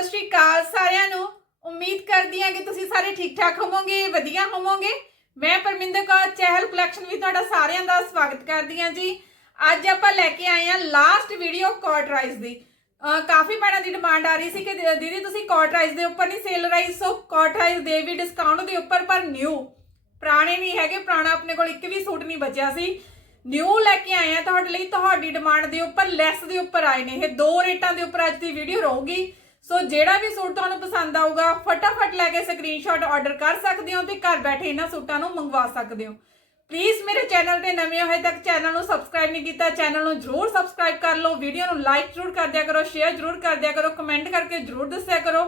ਸਤਿ ਸ਼੍ਰੀ ਅਕਾਲ ਸਾਰਿਆਂ ਨੂੰ। ਉਮੀਦ ਕਰਦੀ ਹਾਂ ਕਿ ਤੁਸੀਂ ਸਾਰੇ ਠੀਕ ਠਾਕ ਹੋਵੋਗੇ, ਵਧੀਆ ਹੋਵੋਗੇ। ਮੈਂ ਪਰਮਿੰਦਰ ਕੌਰ, ਚਹਿਲ ਕਲੈਕਸ਼ਨ ਵਿੱਚ ਤੁਹਾਡਾ ਸਾਰਿਆਂ ਦਾ ਸਵਾਗਤ ਕਰਦੀ ਹਾਂ ਜੀ। ਅੱਜ ਆਪਾਂ ਲੈ ਕੇ ਆਏ ਹਾਂ ਲਾਸਟ ਵੀਡੀਓ ਕਾਟਰਾਈਜ਼ ਦੀ। ਕਾਫੀ ਭੈਣਾਂ ਦੀ ਡਿਮਾਂਡ ਆ ਰਹੀ ਸੀ ਕਿ ਦੀਦੀ ਤੁਸੀਂ ਕਾਟਰਾਈਜ਼ ਦੇ ਉੱਪਰ ਨਹੀਂ ਸੇਲ ਰਾਈਜ਼ ਸੋ ਕਾਟਰਾਈਜ਼ ਦੇ ਵੀ ਡਿਸਕਾਊਂਟ ਦੇ ਉੱਪਰ, ਪਰ ਨਿਊ ਪੁਰਾਣੇ ਨਹੀਂ ਹੈਗੇ, ਪੁਰਾਣਾ ਆਪਣੇ ਕੋਲ ਇੱਕ ਵੀ ਸੂਟ ਨਹੀਂ ਬਚਿਆ ਸੀ। ਨਿਊ ਲੈ ਕੇ ਆਏ ਆ ਤੁਹਾਡੇ ਲਈ, ਤੁਹਾਡੀ ਡਿਮਾਂਡ ਦੇ ਉੱਪਰ ਲੈਸ ਦੇ ਉੱਪਰ ਆਏ ਨੇ। ਇਹ ਦੋ ਰੇਟਾਂ ਦੇ ਉੱਪਰ ਅੱਜ ਦੀ ਵੀਡੀਓ ਰਹੂਗੀ। ਸੋ ਜਿਹੜਾ ਵੀ ਸੂਟ ਤੁਹਾਨੂੰ ਪਸੰਦ ਆਊਗਾ, ਫਟਾਫਟ ਲੈ ਕੇ ਸਕਰੀਨਸ਼ਾਟ ਆਰਡਰ ਕਰ ਸਕਦੇ ਹੋ ਤੇ ਘਰ ਬੈਠੇ ਇਹਨਾਂ ਸੂਟਾਂ ਨੂੰ ਮੰਗਵਾ ਸਕਦੇ ਹੋ। ਪਲੀਜ਼ ਮੇਰੇ ਚੈਨਲ ਤੇ ਨਵੇਂ ਹੋਏ ਤੱਕ ਚੈਨਲ ਨੂੰ ਸਬਸਕ੍ਰਾਈਬ ਨਹੀਂ ਕੀਤਾ ਚੈਨਲ ਨੂੰ ਜਰੂਰ ਸਬਸਕ੍ਰਾਈਬ ਕਰ ਲਓ ਵੀਡੀਓ ਨੂੰ ਲਾਈਕ ਜਰੂਰ ਕਰ ਦਿਆ ਕਰੋ ਸ਼ੇਅਰ ਜਰੂਰ ਕਰ ਦਿਆ ਕਰੋ ਕਮੈਂਟ ਕਰਕੇ ਜਰੂਰ ਦੱਸਿਆ ਕਰੋ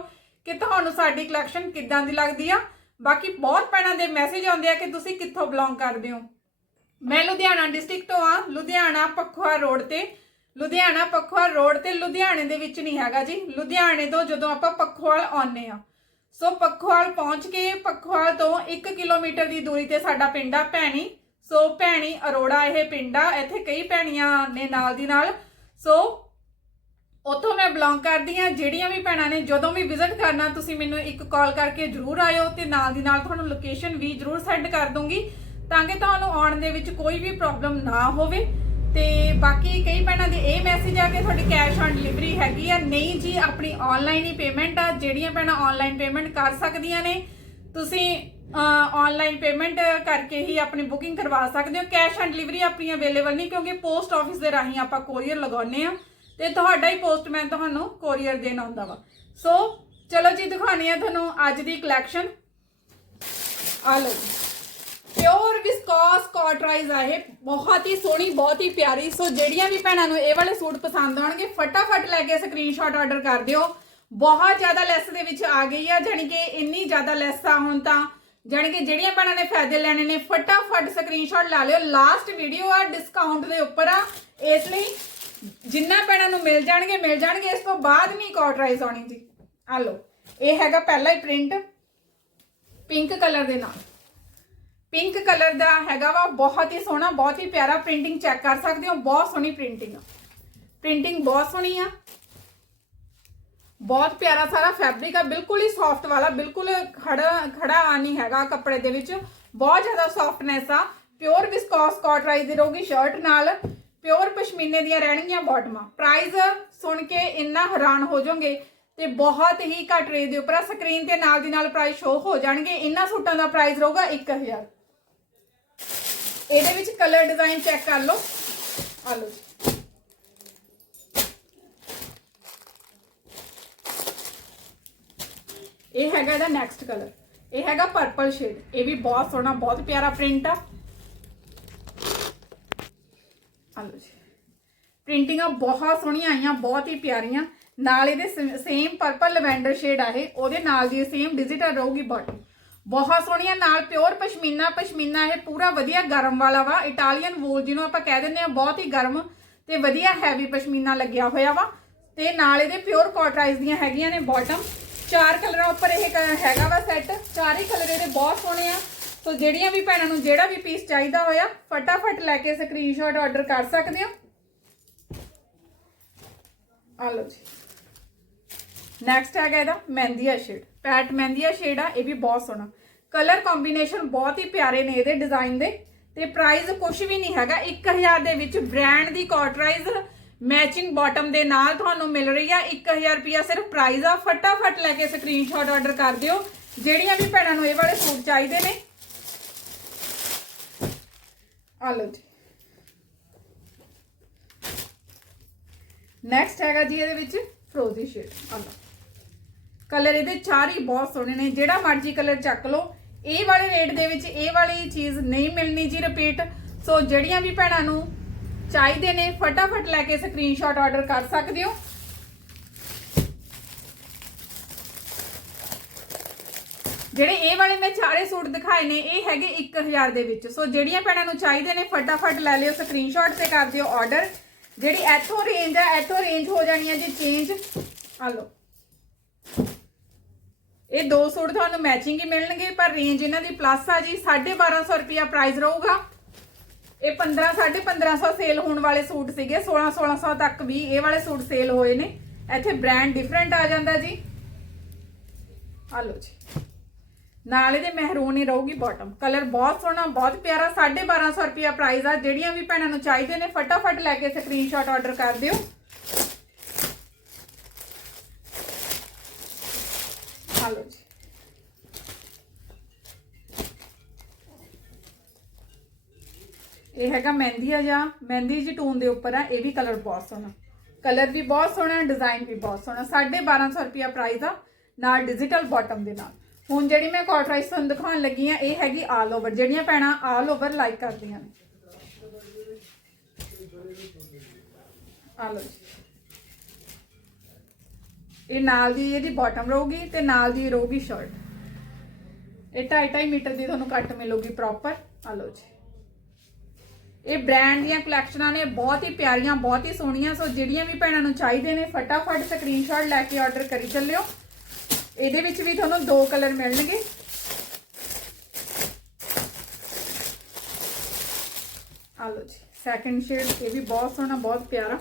ਕਿ ਤੁਹਾਨੂੰ ਸਾਡੀ ਕਲੈਕਸ਼ਨ ਕਿੱਦਾਂ ਦੀ ਲੱਗਦੀ ਆ। ਬਾਕੀ ਬਹੁਤ ਭੈਣਾਂ ਦੇ ਮੈਸੇਜ ਆਉਂਦੇ ਆ ਕਿ ਤੁਸੀਂ ਕਿੱਥੋਂ ਬਿਲੋਂਗ ਕਰਦੇ ਹੋ। ਮੈਂ ਲੁਧਿਆਣਾ ਡਿਸਟ੍ਰਿਕਟ ਤੋਂ ਆ ਲੁਧਿਆਣਾ ਪਖਵਾ ਰੋਡ ਤੇ। ਲੁਧਿਆਣਾ ਪਖਵਾ ਰੋਡ ਤੇ ਲੁਧਿਆਣੇ ਦੇ ਵਿੱਚ ਨਹੀਂ ਹੈਗਾ ਜੀ। ਲੁਧਿਆਣੇ ਤੋਂ ਜਦੋਂ ਆਪਾਂ ਪਖਵਾਲ ਆਉਂਦੇ ਆ ਸੋ ਪਖਵਾਲ ਪਹੁੰਚ ਕੇ ਪਖਵਾਲ ਤੋਂ 1 ਕਿਲੋਮੀਟਰ ਦੀ ਦੂਰੀ ਤੇ ਸਾਡਾ ਪਿੰਡ ਆ ਭੈਣੀ। ਸੋ ਭੈਣੀ ਅਰੋੜਾ ਇਹ ਪਿੰਡ ਆ। ਇੱਥੇ ਕਈ ਭੈਣੀਆਂ ਨੇ ਨਾਲ ਦੀ ਨਾਲ। ਸੋ ਉੱਥੋਂ ਮੈਂ ਬਿਲੋਂਗ ਕਰਦੀ ਆ ਜਿਹੜੀਆਂ ਵੀ ਭੈਣਾਂ ਨੇ ਜਦੋਂ ਵੀ ਵਿਜ਼ਿਟ ਕਰਨਾ, ਤੁਸੀਂ ਮੈਨੂੰ ਇੱਕ ਕਾਲ ਕਰਕੇ ਜਰੂਰ ਆਇਓ ਤੇ ਨਾਲ ਦੀ ਨਾਲ ਤੁਹਾਨੂੰ ਲੋਕੇਸ਼ਨ ਵੀ ਜਰੂਰ ਸੈਂਡ ਕਰ ਦੂੰਗੀ। ਤਾਂ ਕਿ ਤੁਹਾਨੂੰ ਆਉਣ ਦੇ ਵਿੱਚ ਕੋਈ ਵੀ ਪ੍ਰੋਬਲਮ ਨਾ ਹੋਵੇ। ਤੇ ਬਾਕੀ ਕਈ ਭੈਣਾਂ ਦੇ ਇਹ ਮੈਸੇਜ ਆ ਕਿ ਤੁਹਾਡੀ ਕੈਸ਼ ਔਨ ਡਿਲੀਵਰੀ ਹੈਗੀ ਆ। ਨਹੀਂ ਜੀ, ਆਪਣੀ ਆਨਲਾਈਨ ਹੀ ਪੇਮੈਂਟ ਆ। ਜਿਹੜੀਆਂ ਭੈਣਾਂ ਆਨਲਾਈਨ ਪੇਮੈਂਟ ਕਰ ਸਕਦੀਆਂ ਨੇ, ਤੁਸੀਂ ਆਨਲਾਈਨ ਪੇਮੈਂਟ ਕਰਕੇ ਹੀ ਆਪਣੀ ਬੁਕਿੰਗ ਕਰਵਾ ਸਕਦੇ ਹੋ। ਕੈਸ਼ ਔਨ ਡਿਲੀਵਰੀ ਆਪਣੀ ਅਵੇਲੇਬਲ ਨਹੀਂ, ਕਿਉਂਕਿ ਪੋਸਟ ਆਫਿਸ ਦੇ ਰਾਹੀਂ ਆਪਾਂ ਕੋਰੀਅਰ ਲਗਾਉਂਦੇ ਆ ਤੇ ਤੁਹਾਡਾ ਹੀ ਪੋਸਟਮੈਨ ਤੁਹਾਨੂੰ ਕੋਰੀਅਰ ਦੇਣ ਆਉਂਦਾ ਵਾ। ਸੋ ਚਲੋ ਜੀ, ਦਿਖਾਉਂਦੇ ਆ ਤੁਹਾਨੂੰ ਅੱਜ ਦੀ ਕਲੈਕਸ਼ਨ ਆ ਲਓ ਜੀ। ਪਿਓਰ ਵਿਸਕੋਸ ਕਾਟਰਾਈਜ਼ ਆ ਇਹ। ਬਹੁਤ ਹੀ ਸੋਹਣੀ, ਬਹੁਤ ਹੀ ਪਿਆਰੀ। ਸੋ ਜਿਹੜੀਆਂ ਵੀ ਭੈਣਾਂ ਨੂੰ ਇਹ ਵਾਲੇ ਸੂਟ ਪਸੰਦ ਆਉਣਗੇ, ਫਟਾਫਟ ਲੈ ਕੇ ਸਕਰੀਨਸ਼ਾਟ ਆਰਡਰ ਕਰ ਦਿਓ। ਬਹੁਤ ਜ਼ਿਆਦਾ ਲੈਸ ਦੇ ਵਿੱਚ ਆ ਗਈ ਆ, ਜਾਣੀ ਕਿ ਇੰਨੀ ਜ਼ਿਆਦਾ ਲੈਸ ਆ ਹੁਣ ਤਾਂ। ਜਾਣੀ ਕਿ ਜਿਹੜੀਆਂ ਭੈਣਾਂ ਨੇ ਫਾਇਦੇ ਲੈਣੇ ਨੇ, ਫਟਾਫਟ ਸਕਰੀਨਸ਼ਾਟ ਲਾ ਲਿਓ। ਲਾਸਟ ਵੀਡੀਓ ਆ ਡਿਸਕਾਊਂਟ ਦੇ ਉੱਪਰ ਆ। ਇਸ ਲਈ ਜਿੰਨਾ ਭੈਣਾਂ ਨੂੰ ਮਿਲ ਜਾਣਗੇ ਮਿਲ ਜਾਣਗੇ। ਇਸ ਤੋਂ ਬਾਅਦ ਨਹੀਂ ਕਾਟਰਾਈਜ਼ ਆਉਣੀ ਜੀ। ਆ ਲਓ, ਇਹ ਹੈਗਾ ਪਹਿਲਾ ਹੀ ਪ੍ਰਿੰਟ ਪਿੰਕ ਕਲਰ ਦੇ ਨਾਲ। ਪਿੰਕ ਕਲਰ ਦਾ ਹੈਗਾ ਵਾ, ਬਹੁਤ ਹੀ ਸੋਹਣਾ, ਬਹੁਤ ਹੀ ਪਿਆਰਾ ਪ੍ਰਿੰਟਿੰਗ ਚੈੱਕ ਕਰ ਸਕਦੇ ਹੋ, ਬਹੁਤ ਸੋਹਣੀ ਪ੍ਰਿੰਟਿੰਗ ਆ। ਪ੍ਰਿੰਟਿੰਗ ਬਹੁਤ ਸੋਹਣੀ ਆ। ਬਹੁਤ ਪਿਆਰਾ ਸਾਰਾ ਫੈਬਰਿਕ ਆ, ਬਿਲਕੁਲ ਹੀ ਸੌਫਟ ਵਾਲਾ, ਬਿਲਕੁਲ ਖੜਾ ਖੜਾ ਆ ਨਹੀਂ ਹੈਗਾ ਕੱਪੜੇ ਦੇ ਵਿੱਚ। ਬਹੁਤ ਜ਼ਿਆਦਾ ਸੌਫਟਨੈਸ ਆ। ਪਿਓਰ ਵਿਸਕੋਸ ਕਾਟਰਾਈਜ਼ ਦੀ ਰਹੂਗੀ ਸ਼ਰਟ ਨਾਲ। ਪਿਓਰ ਪਸ਼ਮੀਨੇ ਦੀਆਂ ਰਹਿਣਗੀਆਂ ਬਾਟਮਾਂ ਪ੍ਰਾਈਸ ਸੁਣ ਕੇ ਇੰਨਾ ਹੈਰਾਨ ਹੋ ਜਾਓਗੇ ਤੇ ਬਹੁਤ ਹੀ ਘੱਟ ਰੇਟ ਦੇ ਉੱਪਰ ਸਕਰੀਨ ਤੇ ਨਾਲ ਦੀ ਨਾਲ ਪ੍ਰਾਈਸ ਸ਼ੋ ਹੋ ਜਾਣਗੇ। ਇਹਨਾਂ ਸੂਟਾਂ ਦਾ ਪ੍ਰਾਈਸ ਰਹੂਗਾ 1000 ਇਹਦੇ ਵਿੱਚ ਕਲਰ ਡਿਜ਼ਾਈਨ ਚੈੱਕ ਕਰ ਲਓ। ਆ ਲਓ। ਜੀ ਇਹ ਹੈਗਾ ਇਹਦਾ ਨੈਕਸਟ ਕਲਰ ਇਹ ਹੈਗਾ ਪਰਪਲ ਸ਼ੇਡ ਇਹ ਵੀ ਬਹੁਤ ਸੋਹਣਾ, ਬਹੁਤ ਪਿਆਰਾ ਪ੍ਰਿੰਟ ਆ। ਆ ਲਓ ਜੀ। ਪ੍ਰਿੰਟਿੰਗਾਂ ਬਹੁਤ ਸੋਹਣੀਆਂ ਆਈਆਂ, ਬਹੁਤ ਹੀ ਪਿਆਰੀਆਂ। ਨਾਲ ਇਹਦੇ ਸੇਮ ਪਰਪਲ ਲਵੈਂਡਰ ਸ਼ੇਡ ਆ ਇਹ। ਉਹਦੇ ਨਾਲ ਦੀ ਸੇਮ ਡਿਜੀਟਲ ਰਹੂਗੀ ਬਾਟਮ ਬਹੁਤ ਸੋਹਣੀਆਂ, ਨਾਲ ਪਿਓਰ ਪਸ਼ਮੀਨਾ ਪਸ਼ਮੀਨਾ ਇਹ ਪੂਰਾ ਵਧੀਆ ਗਰਮ ਵਾਲਾ ਵਾ। ਇਟਾਲੀਅਨ ਵੂਲ ਜਿਹਨੂੰ ਆਪਾਂ ਕਹਿ ਦਿੰਦੇ ਆ ਬਹੁਤ ਹੀ ਗਰਮ ਤੇ ਵਧੀਆ ਹੈਵੀ ਪਸ਼ਮੀਨਾ ਲੱਗਿਆ ਹੋਇਆ ਵਾ। ਤੇ ਨਾਲ ਇਹਦੇ ਪਿਓਰ ਕਾਟਰਾਈਜ਼ ਦੀਆਂ ਹੈਗੀਆਂ ਨੇ ਬਾਟਮ ਚਾਰ ਕਲਰਾਂ ਉੱਪਰ ਇਹ ਹੈਗਾ ਵਾ ਸੈੱਟ ਚਾਰੇ ਕਲਰ ਇਹਦੇ ਬਹੁਤ ਸੋਹਣੇ ਆ। ਸੋ ਜਿਹੜੀਆਂ ਵੀ ਭੈਣਾਂ ਨੂੰ ਜਿਹੜਾ ਵੀ ਪੀਸ ਚਾਹੀਦਾ ਹੋਇਆ, ਫਟਾਫਟ ਲੈ ਕੇ ਸਕਰੀਨਸ਼ਾਟ ਆਰਡਰ ਕਰ ਸਕਦੇ ਹੋ। ਆ ਲਓ ਜੀ। ਨੈਕਸਟ ਹੈਗਾ ਇਹਦਾ ਮਹਿੰਦੀਆ ਸ਼ੇਡ ਪੈਟ ਮਹਿੰਦੀਆ ਸ਼ੇਡ ਆ, ਇਹ ਵੀ ਬਹੁਤ ਸੋਹਣਾ। ਕਲਰ ਕੰਬੀਨੇਸ਼ਨ ਬਹੁਤ ਹੀ ਪਿਆਰੇ ਨੇ ਇਹਦੇ ਡਿਜ਼ਾਈਨ ਦੇ। ਤੇ ਪ੍ਰਾਈਸ ਕੁਝ ਵੀ ਨਹੀਂ ਹੈਗਾ 1000 ਦੇ ਵਿੱਚ ਬ੍ਰਾਂਡ ਦੀ ਕਾਟਰਾਈਜ਼ ਮੈਚਿੰਗ ਬਾਟਮ ਦੇ ਨਾਲ ਤੁਹਾਨੂੰ ਮਿਲ ਰਹੀ ਆ। 1000 ਰੁਪਿਆ ਸਿਰਫ ਪ੍ਰਾਈਸ ਆ। ਫਟਾਫਟ ਲੈ ਕੇ ਸਕਰੀਨਸ਼ਾਟ ਆਰਡਰ ਕਰ ਦਿਓ। ਜਿਹੜੀਆਂ ਵੀ ਭੈਣਾਂ ਨੂੰ ਇਹ ਵਾਲੇ ਸੂਟ ਚਾਹੀਦੇ ਨੇ। ਆ ਲਓ ਜੀ। ਨੈਕਸਟ ਹੈਗਾ ਜੀ ਇਹਦੇ ਵਿੱਚ ਫਰੋਜ਼ੀ ਸ਼ੇਡ ਆ ਲਓ। ਕਲਰ ਇਹਦੇ ਚਾਰ ਹੀ ਬਹੁਤ ਸੋਹਣੇ ਨੇ। ਜਿਹੜਾ ਮਰਜ਼ੀ ਕਲਰ ਚੱਕ ਲਓ। ਇਹ ਵਾਲੇ ਰੇਟ ਦੇ ਵਿੱਚ ਇਹ ਵਾਲੀ ਚੀਜ਼ ਨਹੀਂ ਮਿਲਣੀ ਜੀ ਰਿਪੀਟ ਸੋ ਜਿਹੜੀਆਂ ਵੀ ਭੈਣਾਂ ਨੂੰ ਚਾਹੀਦੇ ਨੇ, ਫਟਾਫਟ ਲੈ ਕੇ ਸਕਰੀਨਸ਼ਾਟ ਆਰਡਰ ਕਰ ਸਕਦੇ ਹੋ। ਜਿਹੜੇ ਇਹ ਵਾਲੇ ਮੈਂ ਚਾਰੇ ਸੂਟ ਦਿਖਾਏ ਨੇ, ਇਹ ਹੈਗੇ 1000 ਦੇ ਵਿੱਚ। ਸੋ ਜਿਹੜੀਆਂ ਭੈਣਾਂ ਨੂੰ ਚਾਹੀਦੇ ਨੇ, ਫਟਾਫਟ ਲੈ ਲਿਓ ਸਕਰੀਨਸ਼ਾਟ ਤੇ ਕਰ ਦਿਓ ਆਰਡਰ ਜਿਹੜੀ ਇੱਥੋਂ ਰੇਂਜ ਆ, ਇੱਥੋਂ ਰੇਂਜ ਹੋ ਜਾਣੀ ਹੈ ਜੀ ਚੇਂਜ ਆ ਲਓ। ਇਹ ਦੋ ਸੂਟ ਤੁਹਾਨੂੰ ਮੈਚਿੰਗ ਹੀ ਮਿਲਣਗੇ, ਪਰ ਰੇਂਜ ਇਹਨਾਂ ਦੀ ਪਲੱਸ ਆ ਜੀ। 1250 ਰੁਪਿਆ ਪ੍ਰਾਈਸ ਰਹੂਗਾ। ਇਹ 15 1550 ਸੇਲ ਹੋਣ ਵਾਲੇ ਸੂਟ ਸੀਗੇ। 16 1600 ਤੱਕ ਵੀ ਇਹ ਵਾਲੇ ਸੂਟ ਸੇਲ ਹੋਏ ਨੇ। ਇੱਥੇ ਬ੍ਰਾਂਡ ਡਿਫਰੈਂਟ ਆ ਜਾਂਦਾ ਜੀ। ਆ ਲਓ ਜੀ। ਨਾਲ ਇਹਦੇ ਮਹਿਰੂਨ ਹੀ ਰਹੂਗੀ ਬਾਟਮ ਕਲਰ ਬਹੁਤ ਸੋਹਣਾ, ਬਹੁਤ ਪਿਆਰਾ। 1250 ਰੁਪਿਆ ਪ੍ਰਾਈਸ ਆ। ਜਿਹੜੀਆਂ ਵੀ ਭੈਣਾਂ ਨੂੰ ਚਾਹੀਦੇ ਨੇ, ਫਟਾਫਟ ਲੈ ਕੇ ਸਕਰੀਨਸ਼ਾਟ ਆਰਡਰ ਕਰ ਦਿਓ। ਲਓ ਜੀ ਇਹ ਹੈਗਾ ਮਹਿੰਦੀ ਆ ਜਾਂ ਮਹਿੰਦੀ ਜੀ ਟੂਨ ਦੇ ਉੱਪਰ ਆ, ਇਹ ਵੀ ਕਲਰ ਬਹੁਤ ਸੋਹਣਾ। ਕਲਰ ਵੀ ਬਹੁਤ ਸੋਹਣਾ ਡਿਜ਼ਾਈਨ ਵੀ ਬਹੁਤ ਸੋਹਣਾ। 1250 ਰੁਪਿਆ ਪ੍ਰਾਈਸ ਆ, ਨਾਲ ਡਿਜੀਟਲ ਬਾਟਮ ਦੇ ਨਾਲ। ਹੁਣ ਜਿਹੜੀ ਮੈਂ ਕਾਟਰਾਈਸ ਤੁਹਾਨੂੰ ਦਿਖਾਉਣ ਲੱਗੀ ਆ, ਇਹ ਹੈਗੀ ਆਲ ਓਵਰ ਜਿਹੜੀਆਂ ਪੈਣਾ ਆਲ ਓਵਰ ਲਾਈਕ ਕਰਦੀਆਂ ਨੇ। ਆ ਲਓ ਇਹ ਨਾਲ ਦੀ ਇਹਦੀ ਬਾਟਮ ਰਹੂਗੀ ਤੇ ਨਾਲ ਦੀ ਰਹੂਗੀ ਸ਼ਰਟ ਇਹ 2.5 ਮੀਟਰ ਦੀ ਤੁਹਾਨੂੰ ਕੱਟ ਮਿਲੂਗੀ ਪ੍ਰੋਪਰ ਆ ਲਓ ਜੀ। ਇਹ ਬ੍ਰਾਂਡ ਦੀਆਂ ਕਲੈਕਸ਼ਨਾਂ ਨੇ ਬਹੁਤ ਹੀ ਪਿਆਰੀਆਂ, ਬਹੁਤ ਹੀ ਸੋਹਣੀਆਂ। ਸੋ ਜਿਹੜੀਆਂ ਵੀ ਭੈਣਾਂ ਨੂੰ ਚਾਹੀਦੇ ਨੇ, ਫਟਾਫਟ ਸਕਰੀਨਸ਼ਾਟ ਲੈ ਕੇ ਆਰਡਰ ਕਰੀ ਚੱਲਿਓ। ਇਹਦੇ ਵਿੱਚ ਵੀ ਤੁਹਾਨੂੰ ਦੋ ਕਲਰ ਮਿਲਣਗੇ। ਆ ਲਓ ਜੀ। ਸੈਕੰਡ ਸ਼ੇਡ ਇਹ ਵੀ ਬਹੁਤ ਸੋਹਣਾ, ਬਹੁਤ ਪਿਆਰਾ।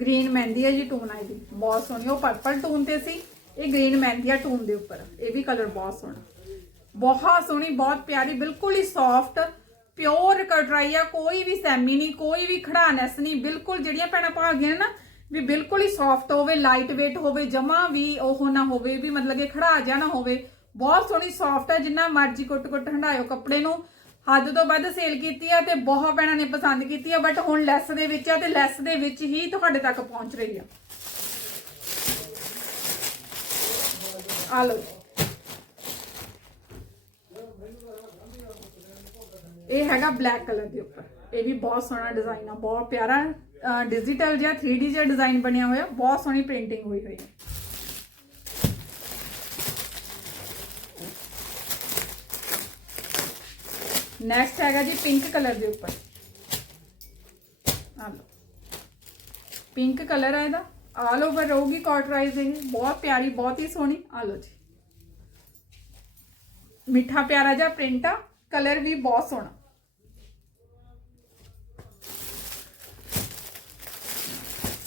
ਗ੍ਰੀਨ ਮਹਿੰਦੀ ਹੈ ਜੀ ਟੂਨ ਆਈ ਦੀ, ਬਹੁਤ ਸੋਹਣੀ। ਉਹ ਪਰਪਲ ਟੂਨ ਤੇ ਸੀ, ਇਹ ਗ੍ਰੀਨ ਮਹਿੰਦੀ ਆ ਟੂਨ ਦੇ ਉੱਪਰ। ਇਹ ਵੀ ਕਲਰ ਬਹੁਤ ਸੋਹਣਾ। ਬਹੁਤ ਸੋਹਣੀ, ਬਹੁਤ ਪਿਆਰੀ, ਬਿਲਕੁਲ ਹੀ ਸੌਫਟ ਪਿਓਰ ਕਟਰਾਈ ਆ। ਕੋਈ ਵੀ ਸੈਮੀ ਨਹੀਂ, ਕੋਈ ਵੀ ਖੜਾਨੈਸ ਨਹੀਂ, ਬਿਲਕੁਲ ਜਿਹੜੀਆਂ ਭੈਣਾਂ ਭਾਗੀਆਂ ਨਾ ਵੀ ਬਿਲਕੁਲ ਹੀ ਸੌਫਟ ਹੋਵੇ ਲਾਈਟ weight ਹੋਵੇ, ਜਮਾ ਵੀ ਉਹ ਨਾ ਹੋਵੇ, ਵੀ ਮਤਲਬ ਕਿ ਖੜਾ ਜਾ ਨਾ ਹੋਵੇ। ਬਹੁਤ ਸੋਹਣੀ ਸੌਫਟ ਹੈ ਜਿੰਨਾ ਮਰਜ਼ੀ ਕੁੱਟ-ਕੁੱਟ ਹੰਡਾਇਓ ਕੱਪੜੇ ਨੂੰ। ਹੱਦ ਤੋਂ ਵੱਧ ਸੇਲ ਕੀਤੀ ਆ ਤੇ ਬਹੁਤ ਭੈਣਾਂ ਨੇ ਪਸੰਦ ਕੀਤੀ ਆ ਬਟ ਹੁਣ ਲੈਸ ਦੇ ਵਿੱਚ ਆ ਤੇ ਲੈਸ ਦੇ ਵਿੱਚ ਹੀ ਤੁਹਾਡੇ ਤੱਕ ਪਹੁੰਚ ਰਹੀ ਆ। ਆ ਲਓ ਇਹ ਹੈਗਾ ਬਲੈਕ ਕਲਰ ਦੇ ਉੱਪਰ। ਇਹ ਵੀ ਬਹੁਤ ਸੋਹਣਾ ਡਿਜ਼ਾਈਨ ਆ, ਬਹੁਤ ਪਿਆਰਾ ਡਿਜੀਟਲ ਜਿਹਾ 3D ਜਿਹਾ ਡਿਜ਼ਾਈਨ ਬਣਿਆ ਹੋਇਆ, ਬਹੁਤ ਸੋਹਣੀ ਪ੍ਰਿੰਟਿੰਗ ਹੋਈ ਹੋਈ ਹੈ ਨੈਕਸਟ ਹੈਗਾ ਜੀ ਪਿੰਕ ਕਲਰ ਦੇ ਉੱਪਰ। ਆ ਲਓ। ਪਿੰਕ ਕਲਰ ਹੈ ਇਹਦਾ। ਆਲ ਓਵਰ ਰਹੂਗੀ ਕਾਟਰਾਈਜ਼ ਇਹ ਬਹੁਤ ਪਿਆਰੀ, ਬਹੁਤ ਹੀ ਸੋਹਣੀ। ਆ ਲਓ ਜੀ। ਮਿੱਠਾ ਪਿਆਰਾ ਜਿਹਾ ਪ੍ਰਿੰਟ ਆ। ਕਲਰ ਵੀ ਬਹੁਤ ਸੋਹਣਾ।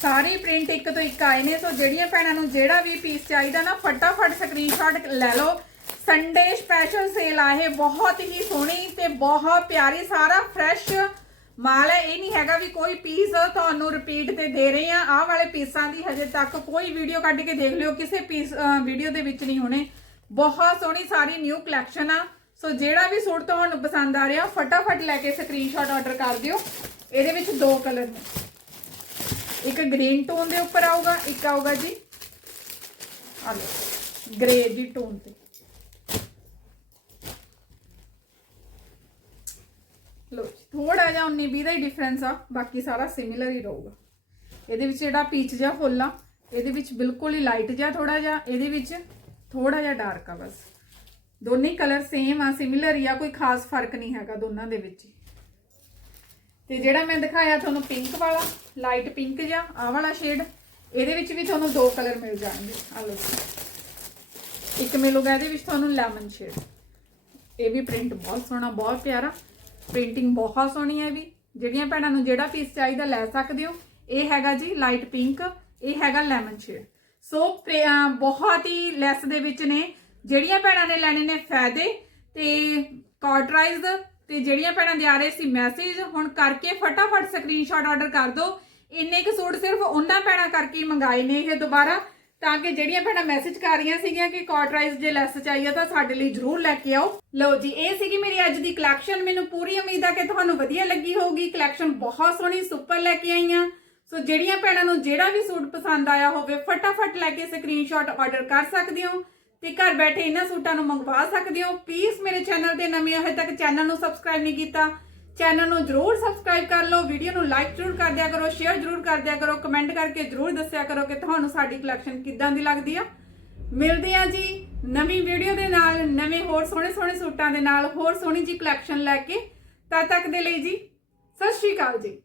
ਸਾਰੇ ਪ੍ਰਿੰਟ ਇੱਕ ਤੋਂ ਇੱਕ ਆਏ ਨੇ, ਸੋ ਜਿਹੜੀਆਂ ਭੈਣਾਂ ਨੂੰ ਜਿਹੜਾ ਵੀ ਪੀਸ ਚਾਹੀਦਾ ਨਾ, ਫਟਾਫਟ ਸਕਰੀਨਸ਼ਾਟ ਲੈ ਲਓ। ਸੰਡੇ ਸਪੈਸ਼ਲ ਸੇਲ ਆਏ ਬਹੁਤ ਹੀ ਸੋਹਣੀ ਤੇ ਬਹੁਤ ਪਿਆਰੀ, ਸਾਰਾ ਫਰੈਸ਼ ਮਾਲ ਹੈ। ਇਹ ਨਹੀਂ ਹੈਗਾ ਵੀ ਕੋਈ ਪੀਸ ਤੁਹਾਨੂੰ ਰਿਪੀਟ ਤੇ ਦੇ ਰਹੇ ਆ ਆਹ ਵਾਲੇ ਪੀਸਾਂ ਦੀ ਹਜੇ ਤੱਕ ਕੋਈ ਵੀਡੀਓ ਕੱਢ ਕੇ ਦੇਖ ਲਿਓ, ਕਿਸੇ ਪੀਸ ਵੀਡੀਓ ਦੇ ਵਿੱਚ ਨਹੀਂ ਹੋਣੇ। ਬਹੁਤ ਸੋਹਣੀ ਸਾਰੀ ਨਿਊ ਕਲੈਕਸ਼ਨ ਆ। ਸੋ ਜਿਹੜਾ ਵੀ ਸੂਟ ਤੁਹਾਨੂੰ ਪਸੰਦ ਆ ਰਿਹਾ, ਫਟਾਫਟ ਲੈ ਕੇ ਸਕਰੀਨਸ਼ਾਟ ਆਰਡਰ ਕਰ ਦਿਓ। ਇਹਦੇ ਵਿੱਚ ਦੋ ਕਲਰ ਨੇ। ਇੱਕ ਗ੍ਰੀਨ ਟੋਨ ਦੇ ਉੱਪਰ ਆਊਗਾ, ਇੱਕ ਆਊਗਾ ਜੀ ਆ ਲਓ ਗ੍ਰੇ ਜੀ ਟੋਨ ਤੇ ਲੋ ਥੋੜਾ ਜਿਹਾ 19 20 ਦਾ ਹੀ ਡਿਫਰੈਂਸ ਆ, ਬਾਕੀ ਸਾਰਾ ਸਿਮਿਲਰ ਹੀ ਰਹੂਗਾ। ਇਹਦੇ ਵਿੱਚ ਜਿਹੜਾ ਪੀਚ ਜਿਹਾ ਫੁੱਲ ਆ, ਇਹਦੇ ਵਿੱਚ ਬਿਲਕੁਲ ਹੀ ਲਾਈਟ ਜਿਹਾ ਥੋੜਾ ਜਿਹਾ, ਇਹਦੇ ਵਿੱਚ ਥੋੜਾ ਜਿਹਾ ਡਾਰਕ ਆ ਬਸ। ਦੋਨੇ ਕਲਰ ਸੇਮ ਆ ਸਿਮਿਲਰ ਹੀ ਆ, ਕੋਈ ਖਾਸ ਫ਼ਰਕ ਨਹੀਂ ਹੈਗਾ ਦੋਨਾਂ ਦੇ ਵਿੱਚ। ਤੇ ਜਿਹੜਾ ਮੈਂ ਦਿਖਾਇਆ ਤੁਹਾਨੂੰ ਪਿੰਕ ਵਾਲਾ ਲਾਈਟ ਪਿੰਕ ਜਿਹਾ, ਆਹ ਵਾਲਾ ਸ਼ੇਡ ਇਹਦੇ ਵਿੱਚ ਵੀ ਤੁਹਾਨੂੰ ਦੋ ਕਲਰ ਮਿਲ ਜਾਣਗੇ। ਆ ਲਓ ਇੱਕ ਮਿਲੂਗਾ ਇਹਦੇ ਵਿੱਚ ਤੁਹਾਨੂੰ ਲੈਮਨ ਸ਼ੇਡ ਇਹ ਵੀ ਪ੍ਰਿੰਟ ਬਹੁਤ ਸੋਹਣਾ, ਬਹੁਤ ਪਿਆਰਾ। ਪ੍ਰਿੰਟਿੰਗ ਬਹੁਤ ਸੋਹਣੀ ਹੈ ਵੀ। ਜਿਹੜੀਆਂ ਭੈਣਾਂ ਨੂੰ ਜਿਹੜਾ ਪੀਸ ਚਾਹੀਦਾ ਲੈ ਸਕਦੇ ਹੋ। ਇਹ ਹੈਗਾ ਜੀ ਲਾਈਟ ਪਿੰਕ ਇਹ ਹੈਗਾ ਲੈਮਨ ਸ਼ੇਡ ਸੋ ਪ੍ਰੇ- ਬਹੁਤ ਹੀ ਲੈਸ ਦੇ ਵਿੱਚ ਨੇ। ਜਿਹੜੀਆਂ ਭੈਣਾਂ ਨੇ ਲੈਣੇ ਨੇ ਫਾਇਦੇ ਤੇ ਕਾਟਰਾਈਜ਼ ਤੇ ਜਿਹੜੀਆਂ ਭੈਣਾਂ ਦੇ ਆ ਰਹੇ ਸੀ ਮੈਸੇਜ ਹੁਣ ਕਰਕੇ ਫਟਾਫਟ ਸਕਰੀਨਸ਼ਾਟ ਆਰਡਰ ਕਰ ਦਿਓ। ਇੰਨੇ ਕੁ ਸੂਟ ਸਿਰਫ ਉਹਨਾਂ ਭੈਣਾਂ ਕਰਕੇ ਹੀ ਮੰਗਾਏ ਨੇ ਇਹ ਦੁਬਾਰਾ। ਤਾਂ ਕਿ ਜਿਹੜੀਆਂ ਭੈਣਾਂ ਮੈਸੇਜ ਕਰ ਰਹੀਆਂ ਸੀਗੀਆਂ ਕਿ ਕਾਟਰਾਈਜ਼ ਜੇ ਲੈਸ ਚਾਹੀਏ ਤਾਂ ਸਾਡੇ ਲਈ ਜਰੂਰ ਲੈ ਕੇ ਆਓ। ਲਓ ਜੀ, ਇਹ ਸੀਗੀ ਮੇਰੀ ਅੱਜ ਦੀ ਕਲੈਕਸ਼ਨ ਮੈਨੂੰ ਪੂਰੀ ਉਮੀਦ ਆ ਕਿ ਤੁਹਾਨੂੰ ਵਧੀਆ ਲੱਗੀ ਹੋਊਗੀ। ਕਲੈਕਸ਼ਨ ਬਹੁਤ ਸੋਹਣੀ ਸੁਪਰ ਲੈ ਕੇ ਆਈਆਂ। ਸੋ ਜਿਹੜੀਆਂ ਭੈਣਾਂ ਨੂੰ ਜਿਹੜਾ ਵੀ ਸੂਟ ਪਸੰਦ ਆਇਆ ਹੋਵੇ, ਫਟਾਫਟ ਲੈ ਕੇ ਸਕਰੀਨਸ਼ਾਟ ਆਰਡਰ ਕਰ ਸਕਦੇ ਹੋ ਤੇ ਘਰ ਬੈਠੇ ਇਹਨਾਂ ਸੂਟਾਂ ਨੂੰ ਮੰਗਵਾ ਸਕਦੇ ਹੋ। ਪਲੀਜ਼ ਮੇਰੇ ਚੈਨਲ ਤੇ ਨਵੇਂ ਹੋ ਤੱਕ ਚੈਨਲ ਨੂੰ ਸਬਸਕ੍ਰਾਈਬ ਨਹੀਂ ਕੀਤਾ। ਚੈਨਲ ਨੂੰ ਜਰੂਰ ਸਬਸਕ੍ਰਾਈਬ ਕਰ ਲਓ, ਵੀਡੀਓ ਨੂੰ ਲਾਈਕ ਜਰੂਰ ਕਰ ਦਿਆ ਕਰੋ ਸ਼ੇਅਰ ਜਰੂਰ ਕਰ ਦਿਆ ਕਰੋ ਕਮੈਂਟ ਕਰਕੇ ਜਰੂਰ ਦੱਸਿਆ ਕਰੋ ਕਿ ਤੁਹਾਨੂੰ ਸਾਡੀ ਕਲੈਕਸ਼ਨ ਕਿੱਦਾਂ ਦੀ ਲੱਗਦੀ ਆ। ਮਿਲਦੇ ਆ ਜੀ ਨਵੀਂ ਵੀਡੀਓ ਦੇ ਨਾਲ, ਨਵੇਂ ਹੋਰ ਸੋਹਣੇ ਸੋਹਣੇ ਸੂਟਾਂ ਦੇ ਨਾਲ, ਹੋਰ ਸੋਹਣੀ ਜੀ ਕਲੈਕਸ਼ਨ ਲੈ ਕੇ। ਤਦ ਤੱਕ ਦੇ ਲਈ ਜੀ, ਸਤਿ ਸ਼੍ਰੀ ਅਕਾਲ ਜੀ।